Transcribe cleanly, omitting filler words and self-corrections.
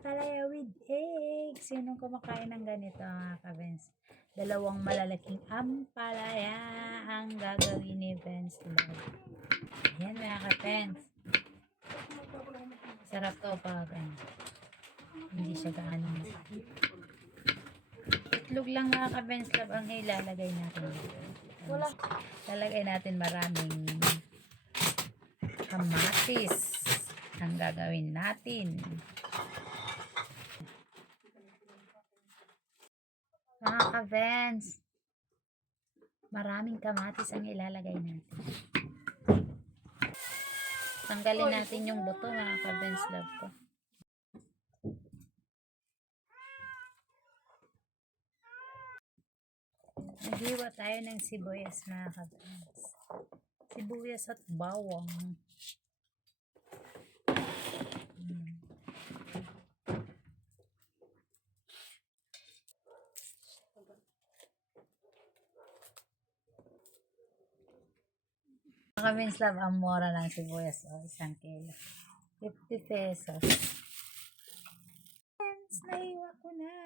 ampalaya with egg. Sinong kumakain ng ganito mga ka-Benz? Dalawang malalaking ampalaya ang gagawin ni Benz Love. Ayan mga ka-Benz. Sarap to pag hindi siya gaano. Itlog lang mga ka-Benz Love ang ilalagay natin. Lalagay natin maraming kamatis ang gagawin natin. Mga ka-Benz, maraming kamatis ang ilalagay natin. Tanggalin natin yung buto mga ka-Benz Love ko. Naghiwa tayo ng sibuyas mga ka-Benz. Sibuyas at bawang. Mga ka-Benz Love, ang mura ng sibuyas o 1 kilo. 50 pesos. Friends, naiwa ko na.